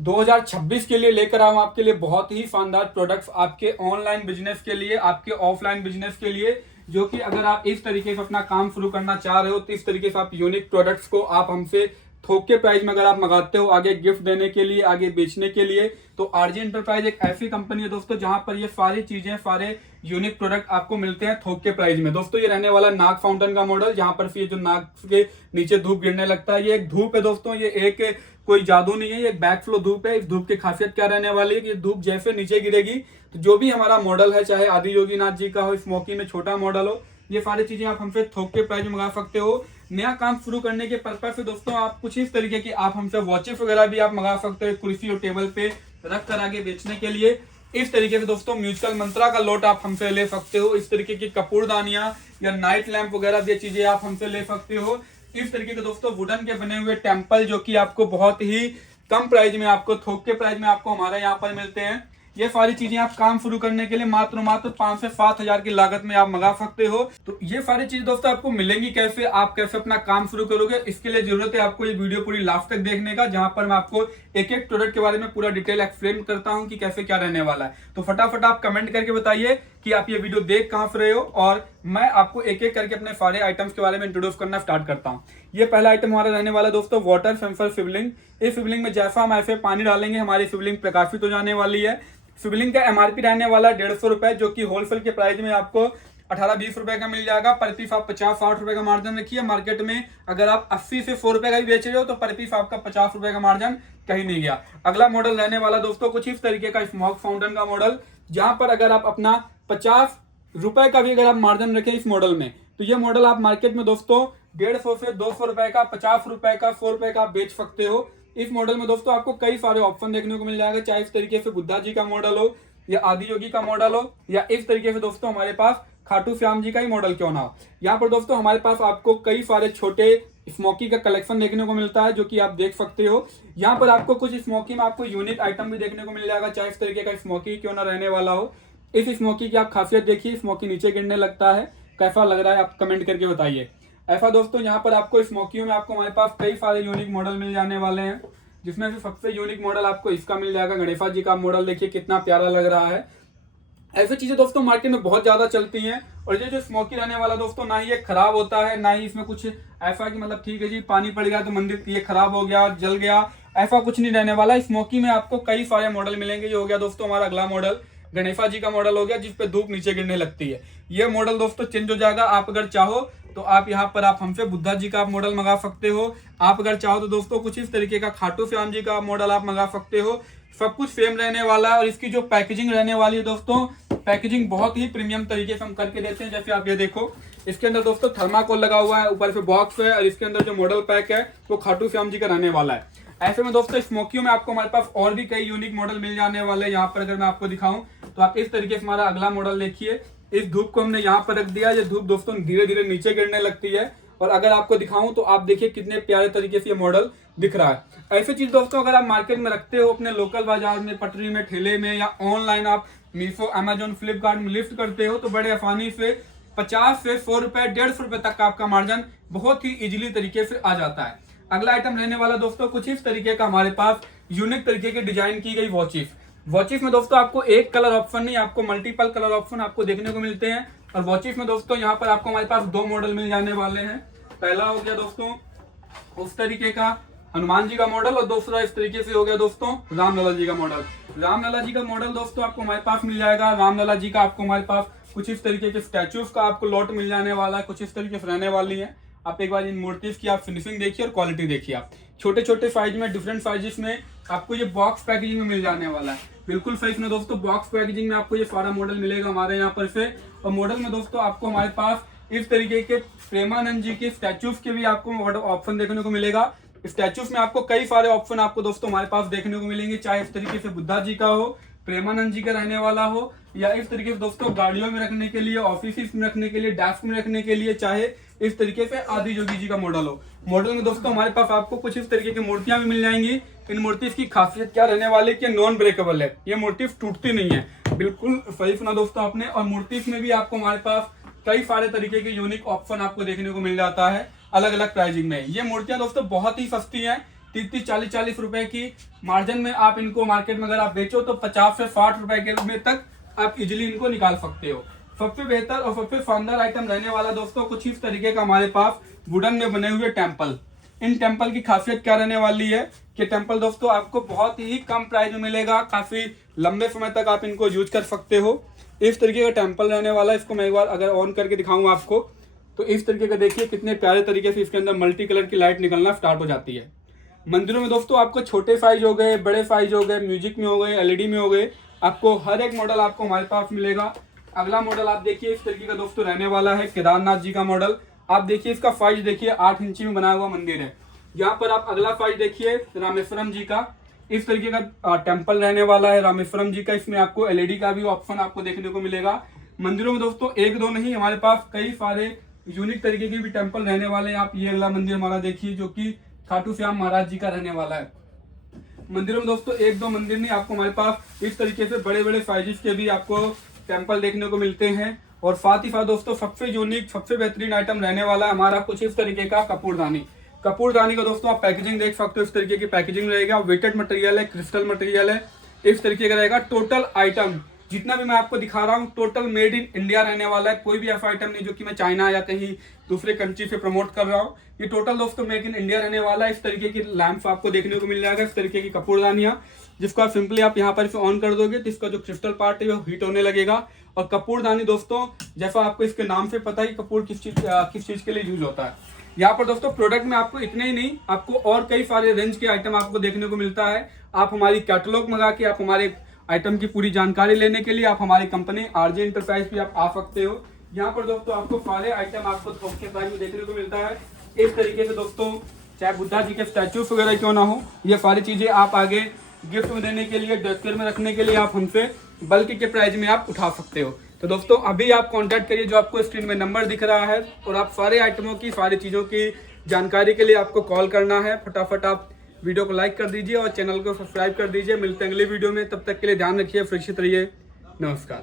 2026 के लिए लेकर आऊं आपके लिए बहुत ही शानदार प्रोडक्ट्स आपके ऑनलाइन बिजनेस के लिए, आपके ऑफलाइन बिजनेस के लिए, जो कि अगर आप इस तरीके से अपना काम शुरू करना चाह रहे हो तो इस तरीके से आप यूनिक प्रोडक्ट्स को आप हमसे थोक के प्राइस में अगर आप मंगाते हो आगे गिफ्ट देने के लिए, आगे बेचने के लिए, तो आरजे इंटरप्राइज एक ऐसी कंपनी है दोस्तों जहां पर ये सारी चीजें, सारे यूनिक प्रोडक्ट आपको मिलते हैं थोक के प्राइस में। दोस्तों ये रहने वाला नाग फाउंटेन का मॉडल, जहां पर ये जो नाग के नीचे धूप गिरने लगता है, ये एक धूप है दोस्तों, ये एक कोई जादू नहीं है, ये एक बैक फ्लो धूप है। इस धूप की खासियत क्या रहने वाली है कि धूप जैसे नीचे गिरेगी तो जो भी हमारा मॉडल है, चाहे आदि योगीनाथ जी का हो, स्मोकी में छोटा मॉडल हो, ये सारी चीजें आप हमसे थोक के प्राइस में मंगा सकते हो। नया काम शुरू करने के पर्पज से दोस्तों आप कुछ इस तरीके की आप हमसे वॉचेस वगैरह भी आप मंगा सकते हो, कुर्सी और टेबल पे रख कर आगे बेचने के लिए। इस तरीके से दोस्तों म्यूजिकल मंत्रा का लोट आप हमसे ले सकते हो। इस तरीके की कपूरदानियां या नाइट लैंप वगैरह ये चीजें आप हमसे ले सकते हो। इस तरीके के दोस्तों वुडन के बने हुए टेम्पल, जो कि आपको बहुत ही कम प्राइस में, आपको थोक के प्राइस में आपको हमारे यहाँ पर मिलते हैं। ये सारी चीजें आप काम शुरू करने के लिए मात्र 5 से 7 हजार की लागत में आप मंगा सकते हो। तो ये सारी चीज दोस्तों आपको मिलेंगी कैसे, आप कैसे अपना काम शुरू करोगे, इसके लिए जरूरत है आपको ये वीडियो पूरी लास्ट तक देखने का, जहां पर मैं आपको एक एक प्रोडक्ट के बारे में पूरा डिटेल एक्सप्लेन करता हूं कि कैसे क्या रहने वाला है। तो फटाफट आप कमेंट करके बताइए कि आप ये वीडियो देख कहां से रहे हो, और मैं आपको एक एक करके अपने सारे आइटम्स के बारे में इंट्रोड्यूस करना स्टार्ट करता हूं। ये पहला आइटम हमारा रहने वाला दोस्तों वाटर सेंसर शिवलिंग। इस शिवलिंग में जैसा हम ऐसे पानी डालेंगे हमारी शिवलिंग प्रकाशित हो जाने वाली है। शिवलिंग का एमआरपी रहने वाला 150 रुपए, जो कि होलसेल के प्राइस में आपको 18-20 रुपए का मिल जाएगा। पर पीस आप 50-60 रुपए का मार्जिन रखिए। मार्केट में अगर आप 80 से 100 रुपए का भी बेच रहे हो तो पर पीस आपका 50 रुपए का मार्जिन कहीं नहीं गया। अगला मॉडल रहने वाला दोस्तों कुछ इस तरीके का स्मोक फाउंटेन का मॉडल, जहां पर अगर आप अपना 50 रुपए का भी अगर आप मार्जिन रखें इस मॉडल में, तो ये मॉडल आप मार्केट में दोस्तों 150 से 200 रुपए का, 50 रुपए का, 100 रुपए का बेच सकते हो। इस मॉडल में दोस्तों आपको कई सारे ऑप्शन देखने को मिल जाएगा, चाहे इस तरीके से बुद्धा जी का मॉडल हो या आदि योगी का मॉडल हो, या इस तरीके से दोस्तों हमारे पास खाटू श्याम जी का ही मॉडल क्यों ना हो। यहाँ पर दोस्तों हमारे पास आपको कई सारे छोटे स्मोकी का कलेक्शन देखने को मिलता है, जो कि आप देख सकते हो। यहाँ पर आपको कुछ स्मोकी में आपको यूनिक आइटम भी देखने को मिल जाएगा, चाहे इस तरीके का स्मोकी क्यों ना रहने वाला हो। इस स्मोकी की आप खासियत देखिए, स्मोकी नीचे गिरने लगता है, कैसा लग रहा है आप कमेंट करके बताइए। ऐसा दोस्तों यहाँ पर आपको स्मोकियों में आपको हमारे पास कई सारे यूनिक मॉडल मिल जाने वाले हैं, जिसमें से सबसे यूनिक मॉडल आपको इसका मिल जाएगा। गणेशा जी का मॉडल देखिए कितना प्यारा लग रहा है। ऐसी चीजें दोस्तों मार्केट में बहुत ज्यादा चलती हैं। और ये जो स्मोकी रहने वाला दोस्तों, ना ही ये खराब होता है, ना ही इसमें कुछ ऐसा कि मतलब ठीक है जी पानी पड़ गया तो मंदिर ये खराब हो गया, जल गया, ऐसा कुछ नहीं रहने वाला। स्मोकी में आपको कई सारे मॉडल मिलेंगे। ये हो गया दोस्तों हमारा अगला मॉडल, गणेशा जी का मॉडल हो गया, जिसपे धूप नीचे गिरने लगती है। ये मॉडल दोस्तों चेंज हो जाएगा। आप अगर चाहो तो आप यहाँ पर आप हमसे बुद्धा जी का मॉडल मंगा सकते हो। आप अगर चाहो तो दोस्तों कुछ इस तरीके का खाटू श्याम जी का मॉडल आप मंगा सकते हो। सब कुछ सेम रहने वाला है। और इसकी जो पैकेजिंग रहने वाली है दोस्तों, पैकेजिंग बहुत ही प्रीमियम तरीके से हम करके देते हैं। जैसे आप ये देखो, इसके अंदर दोस्तों थर्माकोल लगा हुआ है, ऊपर से बॉक्स है, और इसके अंदर जो मॉडल पैक है वो खाटू श्याम जी का रहने वाला है। ऐसे में दोस्तों स्मोकियों में आपको हमारे पास और भी कई यूनिक मॉडल मिल जाने वाले हैं। यहाँ पर अगर मैं आपको दिखाऊं तो आप इस तरीके से हमारा अगला मॉडल देखिए। इस धूप को हमने यहाँ पर रख दिया। ये धूप दोस्तों धीरे धीरे नीचे गिरने लगती है, और अगर आपको दिखाऊं तो आप देखिए कितने प्यारे तरीके से ये मॉडल दिख रहा है। ऐसी चीज दोस्तों अगर आप मार्केट में रखते हो, अपने लोकल बाजार में, पटरी में, ठेले में, या ऑनलाइन आप मीशो, अमेजोन, फ्लिपकार्ट में लिफ्ट करते हो, तो बड़े आसानी से 50 से 100 रुपए, 150 रुपए तक का आपका मार्जिन बहुत ही इजीली तरीके से आ जाता है। अगला आइटम रहने वाला दोस्तों कुछ इस तरीके का हमारे पास यूनिक तरीके की डिजाइन की गई वॉचेस। वॉचेस में दोस्तों आपको एक कलर ऑप्शन नहीं, आपको मल्टीपल कलर ऑप्शन आपको देखने को मिलते हैं। और वॉचेस में दोस्तों यहाँ पर आपको हमारे पास 2 मॉडल मिल जाने वाले हैं। पहला हो गया दोस्तों उस तरीके का हनुमान जी का मॉडल, और दूसरा इस तरीके से हो गया दोस्तों रामलला जी का मॉडल। रामलला जी का मॉडल दोस्तों आपको हमारे पास मिल जाएगा। रामलला जी का आपको हमारे पास कुछ इस तरीके के स्टैचूज का आपको लॉट मिल जाने वाला है, कुछ इस तरीके से रहने वाली है। आप एक बार इन मूर्तिज की आप फिनिशिंग देखिए और क्वालिटी देखिए। आप छोटे छोटे साइज में, डिफरेंट साइजेस में आपको ये बॉक्स पैकेजिंग में मिल जाने वाला है। बिल्कुल सही में दोस्तों बॉक्स पैकेजिंग में आपको ये सारा मॉडल मिलेगा हमारे यहाँ पर से। और मॉडल में दोस्तों आपको हमारे पास इस तरीके के प्रेमानंद जी के स्टैचूज के भी आपको ऑप्शन देखने को मिलेगा। स्टैचूज में आपको कई सारे ऑप्शन आपको दोस्तों हमारे पास देखने को मिलेंगे, चाहे इस तरीके से बुद्धा जी का हो, प्रेमानंद जी का रहने वाला हो, या इस तरीके से दोस्तों गाड़ियों में रखने के लिए, ऑफिस में रखने के लिए, डेस्क में रखने के लिए, चाहे इस तरीके से आदि योगी जी का मॉडल हो। मॉडल में दोस्तों हमारे पास आपको कुछ इस तरीके की मूर्तियां भी मिल जाएंगी। इन मूर्ति की खासियत क्या रहने वाली है कि नॉन ब्रेकेबल है, ये मूर्ति टूटती नहीं है। बिल्कुल सही सुना दोस्तों आपने। और मूर्ति में भी आपको हमारे पास कई सारे तरीके के यूनिक ऑप्शन आपको देखने को मिल जाता है अलग अलग प्राइसिंग में। ये मूर्तियां दोस्तों बहुत ही सस्ती हैं। 30-40 रुपए की मार्जिन में आप इनको मार्केट में अगर आप बेचो तो 50 से 60 रुपए के में तक आप इजिली इनको निकाल सकते हो। सबसे बेहतर और सबसे शानदार आइटम रहने वाला दोस्तों कुछ इस तरीके का हमारे पास वुडन में बने हुए टेम्पल। इन टेम्पल की खासियत क्या रहने वाली है कि टेम्पल दोस्तों आपको बहुत ही कम प्राइस में मिलेगा, काफी लंबे समय तक आप इनको यूज कर सकते हो। इस तरीके का टेम्पल रहने वाला है। इसको मैं एक बार अगर ऑन करके दिखाऊं आपको तो इस तरीके का देखिए कितने प्यारे तरीके से इसके अंदर मल्टी कलर की लाइट निकलना स्टार्ट हो जाती है। मंदिरों में दोस्तों आपको छोटे साइज हो गए, बड़े साइज हो गए, म्यूजिक में हो गए, एलईडी में हो गए, आपको हर एक मॉडल आपको हमारे पास मिलेगा। अगला मॉडल आप देखिए इस तरीके का दोस्तों रहने वाला है केदारनाथ जी का मॉडल। आप देखिए इसका साइज देखिए 8 इंची में बना हुआ मंदिर है। यहाँ पर आप अगला साइज देखिए रामेश्वरम जी का, इस तरीके का टेम्पल रहने वाला है रामेश्वरम जी का। इसमें आपको एलईडी का भी ऑप्शन आपको देखने को मिलेगा। मंदिरों में दोस्तों एक दो नहीं, हमारे पास कई सारे यूनिक तरीके के भी टेम्पल रहने वाले हैं। आप ये अगला मंदिर हमारा देखिए जो कि खाटू श्याम महाराज जी का रहने वाला है। मंदिरों में दोस्तों एक दो मंदिर नहीं, आपको हमारे पास इस तरीके से बड़े बड़े साइजेस के भी आपको टेम्पल देखने को मिलते हैं। और साथ ही साथ दोस्तों सबसे यूनिक सबसे बेहतरीन आइटम रहने वाला है हमारा कुछ इस तरीके का कपूरदानी। कपूरदानी का दोस्तों आप पैकेजिंग देख सकते हो, इस तरीके की पैकेजिंग रहेगा। वेटेड मटेरियल है, क्रिस्टल मटेरियल है, इस तरीके का रहेगा। टोटल आइटम जितना भी मैं आपको दिखा रहा हूँ टोटल मेड इन इंडिया रहने वाला है। कोई भी ऐसा आइटम नहीं जो कि मैं चाइना या कहीं दूसरे कंट्री से प्रमोट कर रहा हूँ। ये टोटल दोस्तों मेड इन इंडिया रहने वाला है। इस तरीके की लैंप आपको देखने को मिल जाएगा, इस तरीके की कपूरदानियाँ, जिसको आप सिंपली आप यहाँ पर इसे ऑन कर दोगे तो इसका जो क्रिस्टल पार्ट है वो हीट होने लगेगा। और कपूरदानी दोस्तों जैसा आपको इसके नाम से पता है कपूर किस चीज के लिए यूज होता है। यहाँ पर दोस्तों प्रोडक्ट में आपको इतने ही नहीं, आपको और कई सारे रेंज के आइटम आपको देखने को मिलता है। आप हमारी कैटलॉग मंगा के आप हमारे आइटम की पूरी जानकारी लेने के लिए आप हमारी कंपनी आरजे इंटरप्राइज भी आप आ सकते हो। यहाँ पर दोस्तों आपको सारे आइटम आपको थोक के प्राइस में देखने को मिलता है। इस तरीके से दोस्तों चाहे बुद्धा जी के स्टैचूज वगैरह क्यों ना हो, ये सारी चीजें आप आगे गिफ्ट में देने के लिए, डेस्कर में रखने के लिए आप हमसे बल्क के प्राइस में आप उठा सकते हो। तो दोस्तों अभी आप कांटेक्ट करिए जो आपको स्क्रीन में नंबर दिख रहा है, और आप सारे आइटमों की सारी चीज़ों की जानकारी के लिए आपको कॉल करना है। फटाफट आप वीडियो को लाइक कर दीजिए और चैनल को सब्सक्राइब कर दीजिए। मिलते हैं अगले वीडियो में, तब तक के लिए ध्यान रखिए, सुरक्षित रहिए। नमस्कार।